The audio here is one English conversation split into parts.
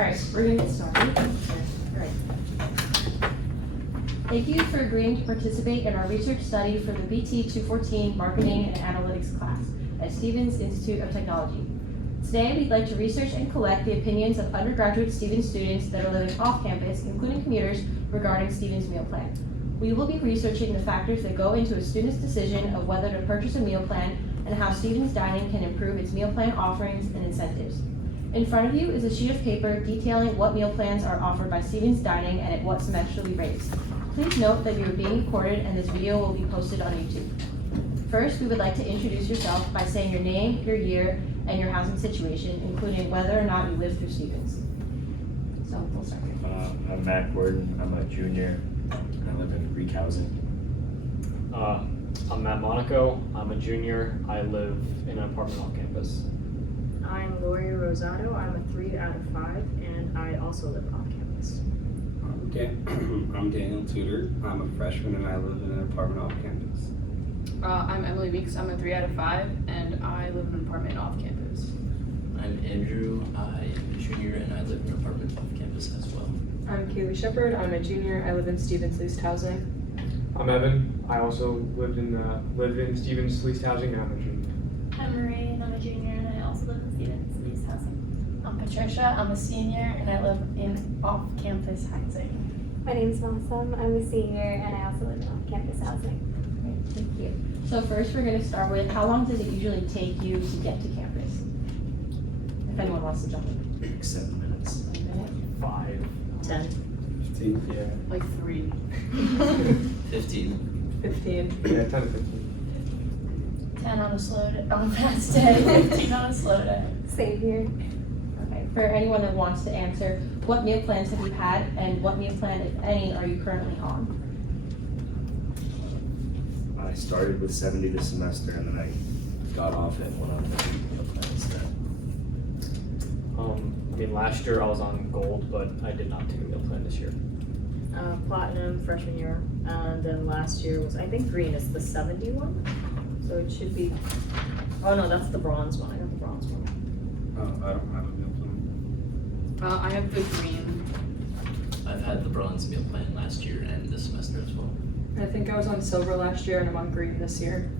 Alright, we're gonna get started. Alright. Thank you for agreeing to participate in our research study for the BT 214 Marketing and Analytics class at Stevens Institute of Technology. Today, we'd like to research and collect the opinions of undergraduate Stevens students that are living off campus, including commuters, regarding Stevens meal plan. We will be researching the factors that go into a student's decision of whether to purchase a meal plan and how Stevens Dining can improve its meal plan offerings and incentives. In front of you is a sheet of paper detailing what meal plans are offered by Stevens Dining and at what semesterly rates. Please note that you are being recorded and this video will be posted on YouTube. First, we would like to introduce yourself by saying your name, your year, and your housing situation, including whether or not you live through Stevens. So we'll start here. I'm Matt Gordon. I'm a junior. I live in Greek housing. I'm Matt Monaco. I'm a junior. I live in an apartment off campus. I'm Lori Rosado. I'm a 3 out of 5, and I also live off campus. I'm Daniel Tuder. I'm a freshman and I live in an apartment off campus. I'm Emily Weeks. I'm a 3 out of 5, and I live in an apartment off campus. I'm Andrew. I am a junior and I live in an apartment off campus as well. I'm Kaylee Shepard. I'm a junior. I live in Stevens Leased Housing. I'm Evan. I also live in Stevens Leased Housing, and I'm a junior. I'm Marie, and I'm a junior, and I also live in Stevens Leased Housing. I'm Patricia. I'm a senior, and I live in off-campus housing. My name is Massam. I'm a senior, and I also live in off-campus housing. Great, thank you. So first, we're going to start with how long does it usually take you to get to campus? If anyone wants to jump in. 7 minutes. 1 minute. 5. 10. 15. Yeah. Like 3. 15. 15. Yeah, 10 to 15. 10 on a slow day, on a fast day, 15 on a slow day. Same here. Okay, for anyone that wants to answer, what meal plans have you had and what meal plan, if any, are you currently on? I started with 70 this semester and then I got off and went on the meal plan instead. Last year I was on gold, but I did not take a meal plan this year. Platinum freshman year, and then last year was, I think green is the 70 one. So it should be, oh no, that's the bronze one. I got the bronze one. I don't have a meal plan. I have the green. I've had the bronze meal plan last year and this semester as well. I think I was on silver last year and I'm on green this year.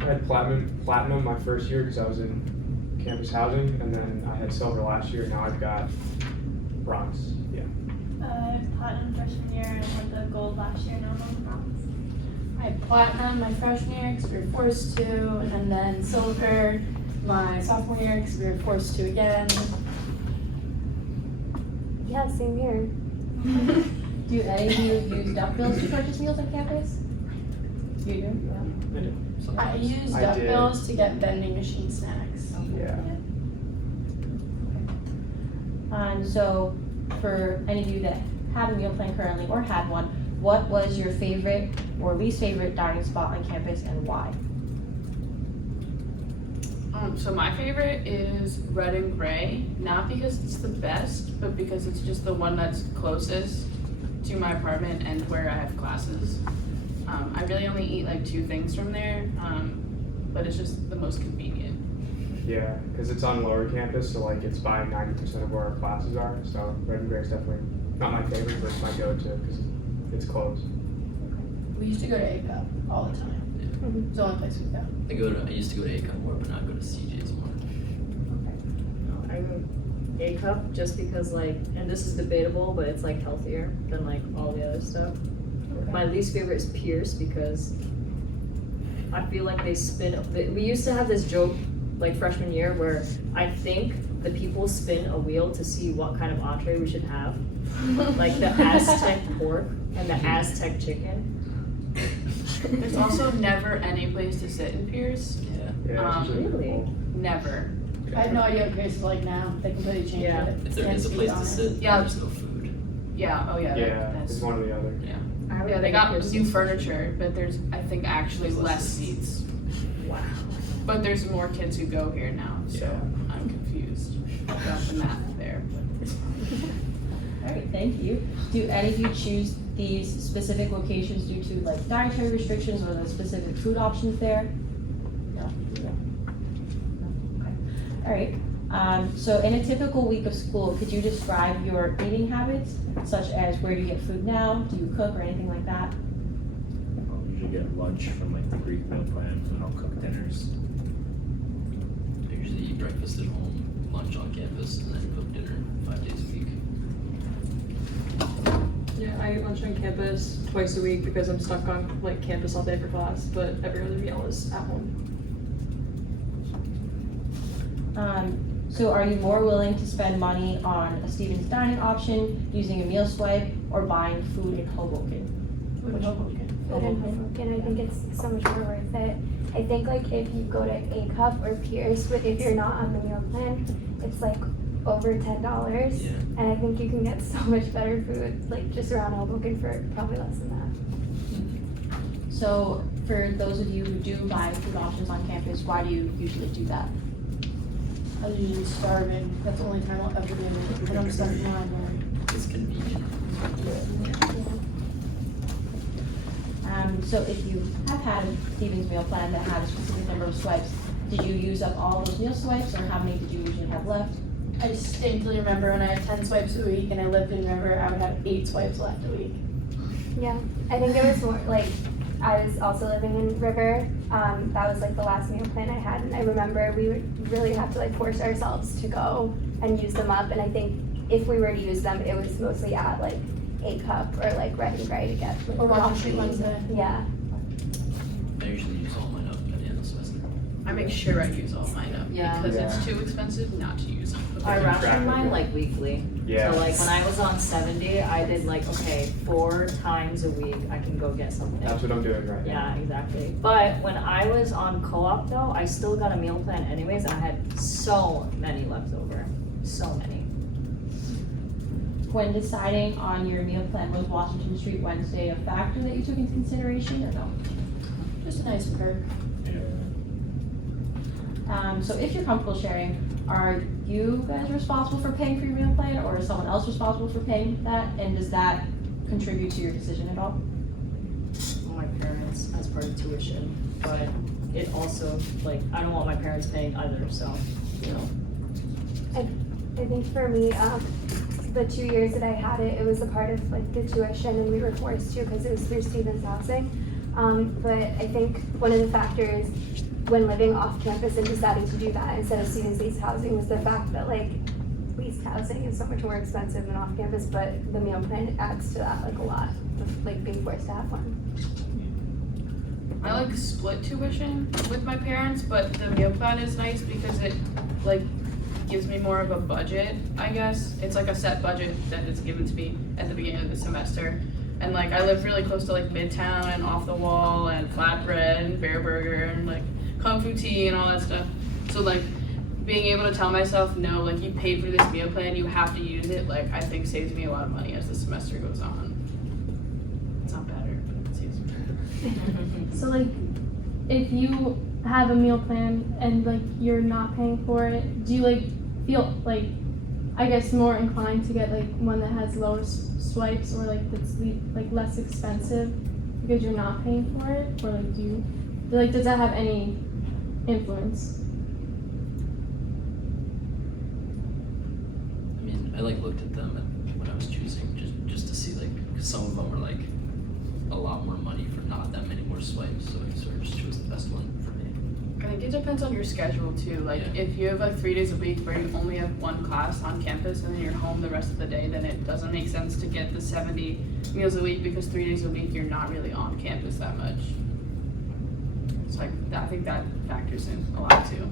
I had platinum my first year because I was in campus housing, and then I had silver last year. Now I've got bronze. Yeah. I had platinum freshman year, and I had the gold last year, and I'm on bronze. I had platinum my freshman year because we were forced to, and then silver my sophomore year because we were forced to again. Yeah, same here. Do any of you use duck bills to purchase meals on campus? You do? Yeah. I did. I use I duck did. bills to get vending machine snacks. Yeah. So for any of you that have a meal plan currently or had one, what was your favorite or least favorite dining spot on campus and why? So my favorite is red and gray, not because it's the best, but because it's just the one that's closest to my apartment and where I have classes. I really only eat like 2 things from there, but it's just the most convenient. Yeah, because it's on lower campus, so like it's by 90% of where our classes are. So red and gray is definitely not my favorite, but it's my go-to because it's close. We used to go to A-Cup all the time. Yeah. It's the only place we go. I used to go to ACOM more, but now I go to CJ's more. I go A cup just because like, and this is debatable, but it's like healthier than like all the other stuff. My least favorite is Pierce because I feel like they spin. We used to have this joke like freshman year where I think the people spin a wheel to see what kind of entree we should have, like the Aztec pork and the Aztec chicken. There's also never any place to sit in Pierce. Yeah. Yeah, it's usually Really? full. Never. I have no idea what Grace is like now. They completely changed Yeah. it. If there Can't is a speak place on to it. sit, Yeah. there's no food. Yeah, oh yeah. Yeah, That's, it's one or the other. Yeah. I haven't yeah, they been to got Pierce new since furniture, but there's, I think, actually less seats. Wow. But there's more kids who go here now, so Yeah. I'm confused about the math there. All right, thank you. Do any of you choose these specific locations due to like dietary restrictions or the specific food options there? No? No? No? Okay. All right. So in a typical week of school, could you describe your eating habits, such as where do you get food now, do you cook or anything like that? I'll usually get lunch from like the Greek meal plan, and I'll cook dinners. I usually eat breakfast at home, lunch on campus, and then cook dinner 5 days a week. Yeah, I eat lunch on campus twice a week because I'm stuck on like campus all day for class, but every other meal is at home. So are you more willing to spend money on a Stevens dining option, using a meal swipe, or buying food in Hoboken? Food in Hoboken, I think it's so much more worth it. I think like if you go to A Cup or Pierce, but if you're not on the meal plan, it's like over $10. Yeah. And I think you can get so much better food, like just around Hoboken for probably less than that. So for those of you who do buy food options on campus, why do you usually do that? I was usually starving. That's the only time I'll ever do it. And I'm stuck in my library. It's convenient. So if you have had a Stevens meal plan that had a specific number of swipes, did you use up all those meal swipes, or how many did you usually have left? I distinctly remember when I had 10 swipes a week and I lived in River, I would have 8 swipes left a week. Yeah, I think it was more like, I was also living in River. That was like the last meal plan I had, and I remember we would really have to like force ourselves to go and use them up. And I think if we were to use them, it was mostly at like A Cup or like Red and Gray to get like, Or Washington Street coffee. Wednesday. Yeah. I usually use all mine up at the end of the semester. I make sure I use all mine up Yeah. because it's too expensive not to use all of Keep I track ration of mine it. like weekly. Yeah. So like when I was on 70, I did like, okay, 4 times a week I can go get something. That's what I'm doing right now. Yeah, exactly. But when I was on co-op though, I still got a meal plan anyways, and I had so many left over. So many. When deciding on your meal plan, was Washington Street Wednesday a factor that you took into consideration, or no? Just a nice perk. So if you're comfortable sharing, are you guys responsible for paying for your meal plan, or is someone else responsible for paying that? And does that contribute to your decision at all? My parents as part of tuition, but it also, like, I don't want my parents paying either, so, you know. I think for me, the 2 years that I had it, it was a part of like the tuition, and we were forced to because it was through Stevens Housing. But I think one of the factors when living off campus and deciding to do that instead of Stevens leased housing was the fact that like leased housing is so much more expensive than off campus, but the meal plan adds to that like a lot of like being forced to have one. I like split tuition with my parents, but the meal plan is nice because it like gives me more of a budget, I guess. It's like a set budget that is given to me at the beginning of the semester. And like I live really close to like Midtown and Off the Wall and Flatbread and Bear Burger and like Kung Fu Tea and all that stuff. So like being able to tell myself, no, like you paid for this meal plan, you have to use it, like I think saves me a lot of money as the semester goes on. It's not better, but it saves me. So like, if you have a meal plan and like you're not paying for it, do you like feel like, I guess, more inclined to get like one that has lower swipes or like that's like less expensive because you're not paying for it, or like does that have any influence? I mean, I like looked at them when I was choosing just to see like, cause some of them were like a lot more money for not that many more swipes, so I sort of just chose the best one for me. I think it depends on your schedule too. Like if you have like 3 days a week where you only have one class on campus and then you're home the rest of the day, then it doesn't make sense to get the 70 meals a week because 3 days a week you're not really on campus that much. It's like, I think that factors in a lot too.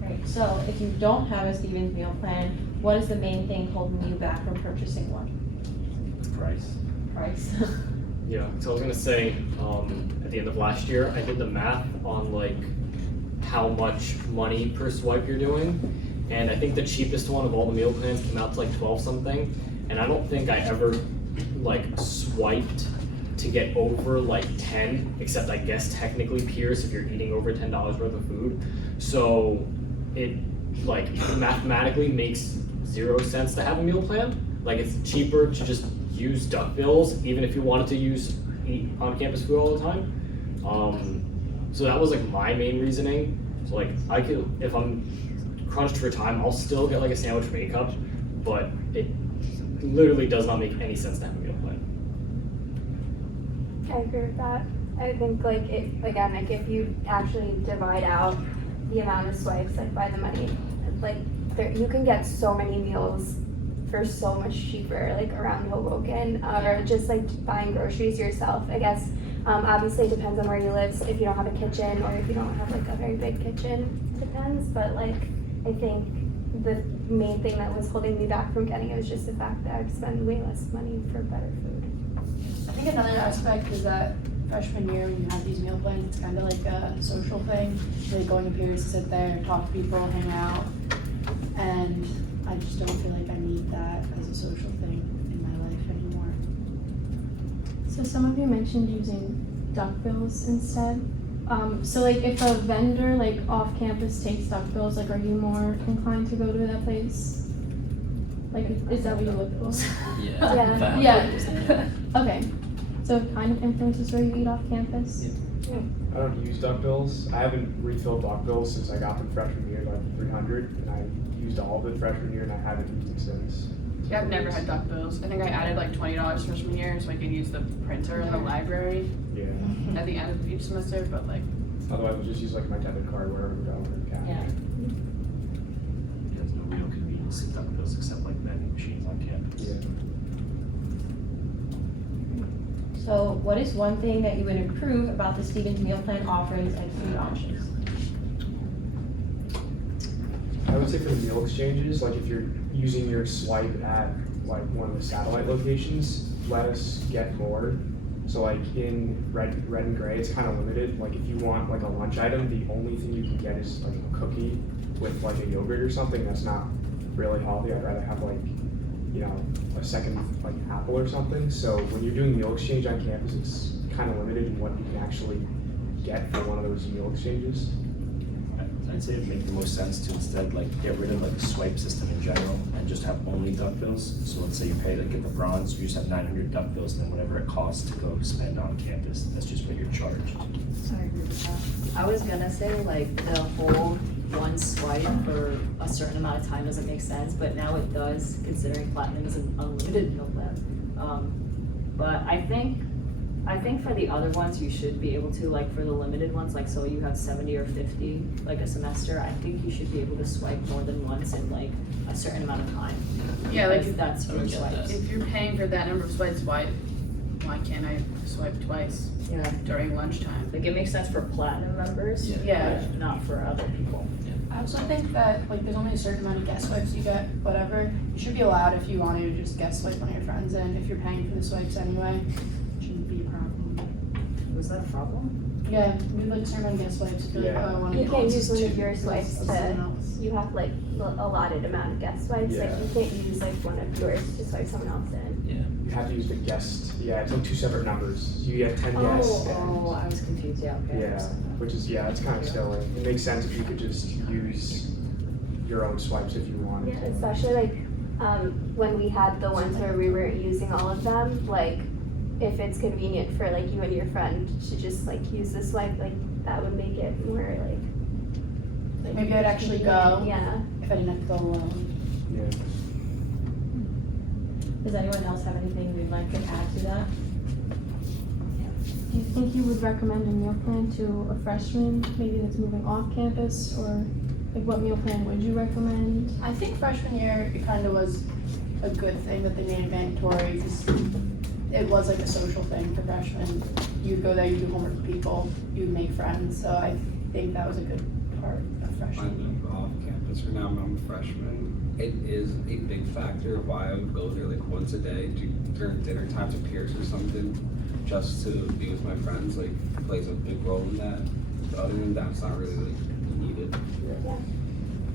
Right, so if you don't have a Stevens meal plan, what is the main thing holding you back from purchasing one? Price. Price. Yeah, so I was gonna say, at the end of last year, I did the math on like how much money per swipe you're doing, and I think the cheapest one of all the meal plans came out to like 12 something, and I don't think I ever like swiped to get over like 10, except I guess technically Pierce if you're eating over $10 worth of food. So it like mathematically makes 0 sense to have a meal plan. Like it's cheaper to just use duck bills, even if you wanted to eat on campus food all the time. So that was like my main reasoning. So like if I'm crunched for time, I'll still get like a sandwich from A Cup, but it literally does not make any sense to have a meal plan. I agree with that. I think like if you actually divide out the amount of swipes like by the money, like you can get so many meals for so much cheaper like around Hoboken, or just like buying groceries yourself. I guess obviously it depends on where you live. So if you don't have a kitchen or if you don't have like a very big kitchen, depends. But like I think the main thing that was holding me back from getting it was just the fact that I'd spend way less money for better food. I think another aspect is that freshman year when you have these meal plans, it's kind of like a social thing. Like going to peers to sit there, talk to people, hang out, and I just don't feel like I need that as a social thing in my life anymore. So some of you mentioned using duck bills instead. So like if a vendor like off campus takes duck bills, like are you more inclined to go to that place? Like is that what you look for? Yeah. Yeah. Okay. So it kind of influences where you eat off campus? Yeah. I don't use duck bills. I haven't refilled duck bills since I got them freshman year, like 300, and I used all of it freshman year, and I haven't used it since. Yeah, I've never had duck bills. I think I added like $20 freshman year so I could use the printer in the library Yeah. at the end of each semester, but like, Otherwise, I'll just use like my debit card wherever we go or cash. Yeah. There's no real convenience in duck bills except like vending machines on campus. Yeah. So what is one thing that you would improve about the Stevens meal plan offerings and food options? I would say for the meal exchanges, like if you're using your swipe at like one of the satellite locations, let us get more. So like in red and gray, it's kind of limited. Like if you want like a lunch item, the only thing you can get is like a cookie with like a yogurt or something. That's not really healthy. I'd rather have like, you know, a second like apple or something. So when you're doing meal exchange on campus, it's kind of limited in what you can actually get for one of those meal exchanges. I'd say it'd make the most sense to instead like get rid of like the swipe system in general and just have only duck bills. So let's say you pay to get the bronze, you just have 900 duck bills, and then whatever it costs to go spend on campus, that's just what you're charged. I agree with that. I was gonna say like the whole one swipe for a certain amount of time doesn't make sense, but now it does considering Platinum is an unlimited meal plan. But I think for the other ones you should be able to, like for the limited ones, like so you have 70 or 50 like a semester, I think you should be able to swipe more than once in like a certain amount of time. yeah, like Because that's I for would get swipes. that. if you're paying for that number of swipes, why can't I swipe twice Yeah. during lunchtime? Like it makes sense for Platinum members, Yeah. but not for other people. I also think that like there's only a certain amount of guest swipes you get, whatever. You should be allowed if you want to just guest swipe one of your friends in if you're paying for the swipes anyway. Shouldn't be a problem. Was that a problem? Yeah, we like certain amount of guest swipes. If you're like, Yeah. oh, I want You to can't go use one of to your swipes to- someone else. You have like allotted amount of guest swipes, like Yeah. you can't use like one of yours to swipe someone else in. Yeah. You have to use the guest. Yeah, it's like two separate numbers. You get 10 guests. Oh, I was confused, yeah, okay. Yeah, which is, yeah, it's kind of silly. It makes sense if you could just use your own swipes if you wanted Yeah, to. especially like when we had the ones where we weren't using all of them, like if it's convenient for like you and your friend to just like use the swipe, like that would make it more like Maybe I'd actually go. Yeah. If I didn't have to go alone. Yeah. Does anyone else have anything they'd like to add to that? Do you think you would recommend a meal plan to a freshman, maybe that's moving off campus, or like what meal plan would you recommend? I think freshman year, it kind of was a good thing that they made it mandatory because it was like a social thing for freshmen. You'd go there, you'd do homework with people, you'd make friends. So I think that was a good part of I freshman. live off campus for now, I'm a freshman. It is a big factor of why I would go there like once a day during dinner times at Pierce or something, just to be with my friends, like plays a big role in that. But other than that, it's not really like needed.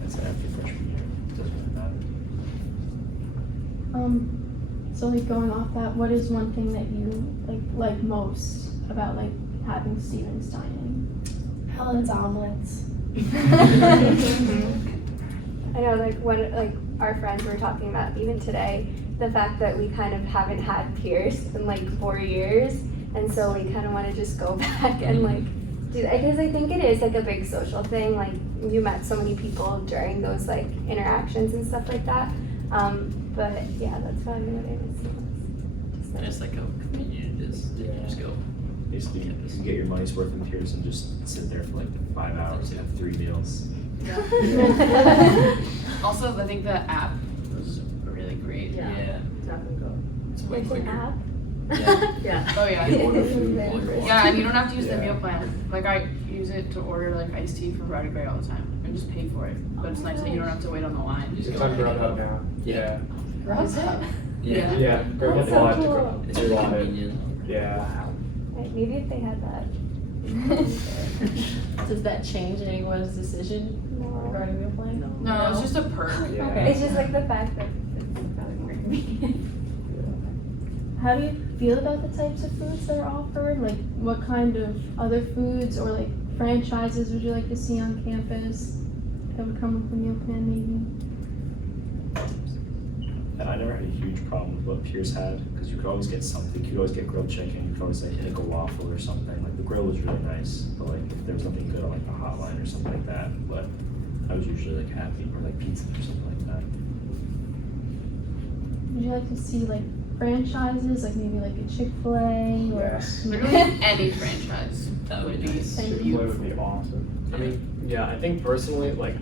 That's after freshman year, it doesn't really matter. So like going off that, what is one thing that you like most about like having Stevens dining? Helen's omelets. I know, like when like our friends were talking about even today, the fact that we kind of haven't had Pierce in like 4 years, and so we kind of want to just go back and like Because I think it is like a big social thing. Like you met so many people during those like interactions and stuff like that. But yeah, that's probably what I was saying. And it's like how convenient it is that you just go. Basically, you can get your money's worth in Pierce and just sit there for like 5 hours and have 3 meals. Also, I think the app was really great. Yeah. Tap and go. It's way Like an quicker. app. Yeah. Oh yeah. You can order food while you're walking. Yeah, and you don't have to use the Yeah. meal plan. Like I use it to order like iced tea for Red and Gray all the time and just pay for it. But it's nice that you don't have to wait on the line. You just It's go on and pick it Grubhub up. now. Yeah. Yeah. Yeah, Grubhub That's so bought it. cool. It's They really bought it. convenient. Yeah. Like, maybe if they had that. Does that change anyone's decision No. regarding meal plan? No, it's just a perk. Yeah. Okay. It's just like the fact that it's probably more convenient. How do you feel about the types of foods that are offered? Like, what kind of other foods or like franchises would you like to see on campus that would come with the meal plan maybe? And I never had a huge problem with what Pierce had, because you could always get something. You could always get grilled chicken, you could always like make a waffle or something. Like the grill was really nice, but like if there was something good on like the hotline or something like that, but I was usually like happy, or like pizza or something like that. Would you like to see like franchises, like maybe like a Chick-fil-A or? Yes. Literally any franchise That would would be be nice. Chick-fil-A would be awesome. I mean, yeah, I think personally, like,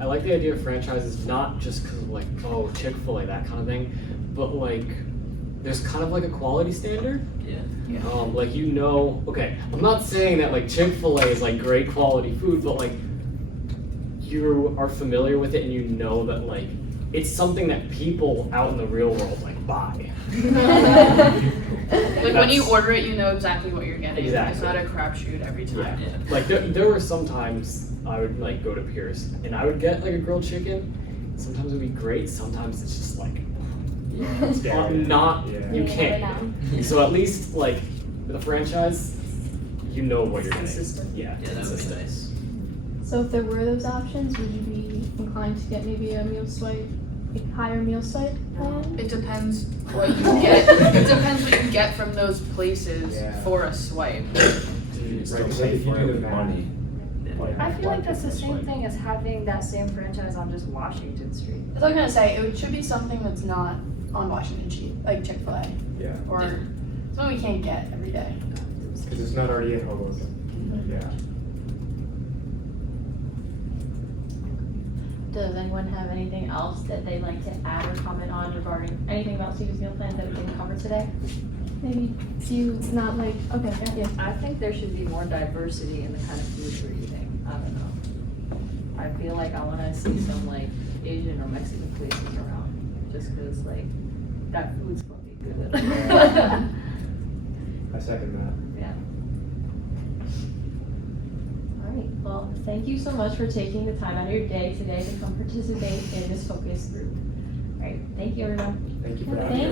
I like the idea of franchises not just because of like, oh, Chick-fil-A, that kind of thing, but like, there's kind of like a quality standard. Yeah. Like, you know, okay, I'm not saying that like Chick-fil-A is like great quality food, but like, you are familiar with it and you know that like, it's something that people out in the real world like buy. Like when you order it, you know exactly what you're getting. Exactly. It's not a crapshoot every time. Yeah. Like there were some times I would like go to Pierce and I would get like a grilled chicken. Sometimes it would be great. Sometimes it's just like Yeah. It's scary. not. Yeah. You You can't. never know. So at least like with a franchise, you know what you're getting. Consistent. Yeah. Yeah, that would be consistent. nice. So if there were those options, would you be inclined to get maybe a meal swipe, a higher meal swipe plan? It depends what you get. It depends what you get from those places Yeah. for a swipe. You can still Right, 'cause pay if you for do it the with math- money. Like, I feel like that's the one same swipe. thing as having that same franchise on just Washington Street. I was gonna say, it should be something that's not on Washington Street, like Chick-fil-A, Yeah, or something we can't get every day. because it's not already in Hoboken. Yeah. Does anyone have anything else that they'd like to add or comment on regarding anything about Stevens meal plan that we didn't cover today? Maybe do you not like, okay, yeah. I think there should be more diversity in the kind of food we're eating. I don't know. I feel like I wanna see some like Asian or Mexican places around, just cause like that food's fucking good. I second that. Yeah. All right, well, thank you so much for taking the time out of your day today to come participate in this focus group. All right, thank you, everyone. Thank you for having me. Thank